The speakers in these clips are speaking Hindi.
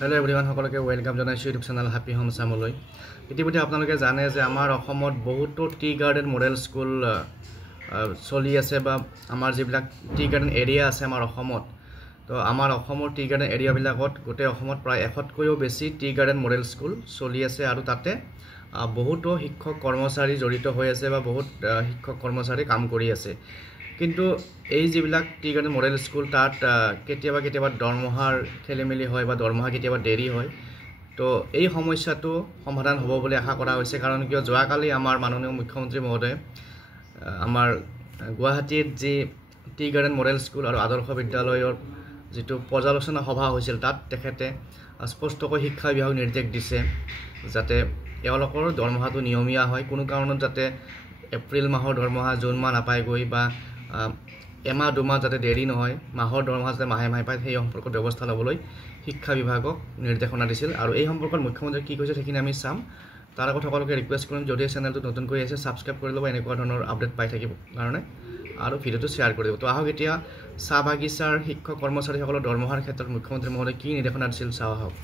हेलो एवरीवन সকলকে ওয়েলকাম জানাইছো ইউটিউব চ্যানেল হ্যাপি হোম সামলৈ। ইতিমধ্যে আপোনালোকে জানে যে আমাৰ অসমত বহুতো টি গাৰ্ডেন মডেল স্কুল চলি আছে বা আমাৰ যিবিলাক টি গাৰ্ডেন এৰিয়া আছে আমাৰ অসমত। তো আমাৰ অসমৰ টি গাৰ্ডেন এৰিয়াবিলাকত গোটেই অসমত প্ৰায় 100কৈও বেছি টি গাৰ্ডেন মডেল স্কুল চলি আছে আৰু তাতে বহুতো শিক্ষক কৰ্মচাৰী জড়িত হৈ আছে বা বহুত শিক্ষক কৰ্মচাৰী কাম কৰি আছে। কিন্তু এই যিবিলাক টি গাৰ্ডেন মডেল স্কুল তাত কেতিয়াবা দৰমহাৰ খেলিমেলি হয় বা দৰমহা কেতিয়াবা দেৰি হয়। তো এই সমস্যাটো সমাধান হ'ব বুলি আশা কৰা হৈছে, কাৰণ কিয় যোৱাকালি আমাৰ মাননীয় মুখ্যমন্ত্ৰী মহোদয়ে আমাৰ গুৱাহাটীত যি টি গাৰ্ডেন মডেল স্কুল আৰু আদৰ্শ বিদ্যালয়ৰ যিটো পৰ্যালোচনা সভা হৈছিল তাত তেখেতে স্পষ্টকৈ শিক্ষা বিভাগক নিৰ্দেশ দিছে যাতে এওঁলোকৰ দৰমহাটো নিয়মীয়া হয়, কোনো কাৰণত যাতে এপ্ৰিল মাহৰ দৰমহা জুন মাহ নাপায় গৈ বা এমাহ দুমাহ যাতে দেৰি নহয়, মাহৰ দৰমহা যাতে মাহে মাহে পায় সেই সম্পৰ্কত ব্যৱস্থা ল'বলৈ শিক্ষা বিভাগক নিৰ্দেশনা দিছিল। আৰু এই সম্পৰ্কত মুখ্যমন্ত্ৰীয়ে কি কৈছে সেইখিনি আমি চাম। তাৰ আগত সকলোকে ৰিকুৱেষ্ট কৰিম, যদি চেনেলটো নতুনকৈ আছে ছাবস্ক্ৰাইব কৰি ল'ব এনেকুৱা ধৰণৰ আপডেট পাই থাকিব কাৰণে, আৰু ভিডিঅ'টো শ্বেয়াৰ কৰি দিব। তো আহক এতিয়া চাহ বাগিচাৰ শিক্ষক কৰ্মচাৰীসকলৰ দৰমহাৰ ক্ষেত্ৰত মুখ্যমন্ত্ৰী মহোদয়ে কি নিৰ্দেশনা দিছিল চাওঁ আহক।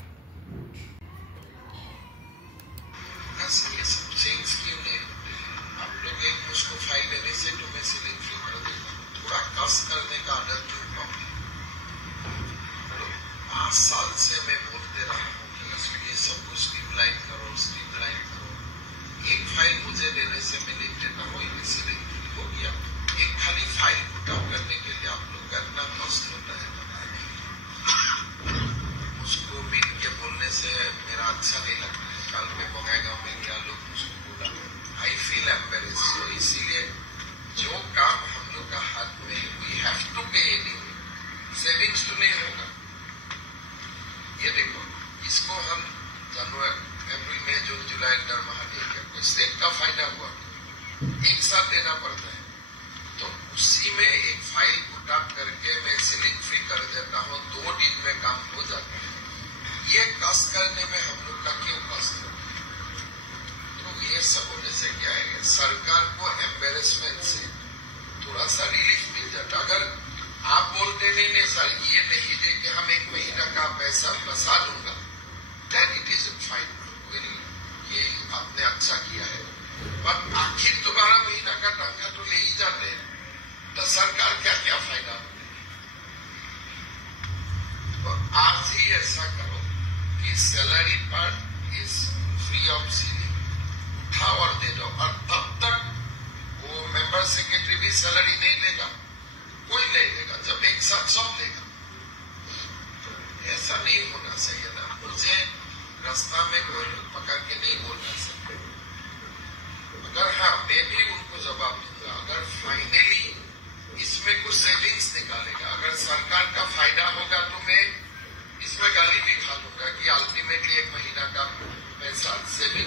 साल से मैं बोलते रहा हूँ कि ये सबको स्ट्रीमलाइन करो। एक फाइल मुझे देने से मैं लिख देता हूँ, इसीलिए हो गया। एक खाली फाइल पुटअप करने के लिए आप लोग का इतना कष्ट होता है बताने। मुझको मिल के बोलने से मेरा अच्छा नहीं लगता है। कल में बंगाईगांव में गया, लोग मुझको बोला, आई फील एम्बेरेस। तो इसीलिए जो काम हम लोग का हाथ में है, वी हैव टू पे एनीवे। सेविंग्स तो नहीं होगा। ये देखो, इसको हम जनवरी अप्रैल मई जून जुलाई दरमहा नहीं कर, कोई स्टेट का फायदा हुआ एक साथ देना पड़ता है। तो उसी में एक फाइल पुटअप करके मैं सीलिंग फ्री कर देता हूँ, 2 दिन में काम हो जाता है। ये कष्ट करने में हम लोग का क्यों कष्ट है? तो ये सब होने से क्या है, सरकार को एम्बेरसमेंट से थोड़ा सा रिलीफ मिल जाता। अगर आप बोलते नहीं सर ये नहीं दे कि हम 1 महीना का पैसा बसा दूंगा, देन इट इज फाइन, ये आपने अच्छा किया है। पर आखिर 12 महीना का टंका तो ले ही जाते हैं, तो सरकार क्या क्या फायदा? तो आज ही ऐसा करो कि salary part is free of ceiling, उठाओ और दे दो। और तब तक वो मेंबर सेक्रेटरी भी सैलरी नहीं लेगा, कोई नहीं लेगा, जब एक साथ सब लेगा। ऐसा नहीं होना चाहिए ना। मुझे रास्ता में कोई पकड़ के नहीं बोलना चाहिए। अगर हाँ, मैं भी उनको जवाब दूंगा, अगर फाइनली इसमें कुछ सेविंग्स निकालेगा, अगर सरकार का फायदा होगा तो मैं इसमें गाली भी खा लूंगा कि अल्टीमेटली 1 महीना का पैसा सेविंग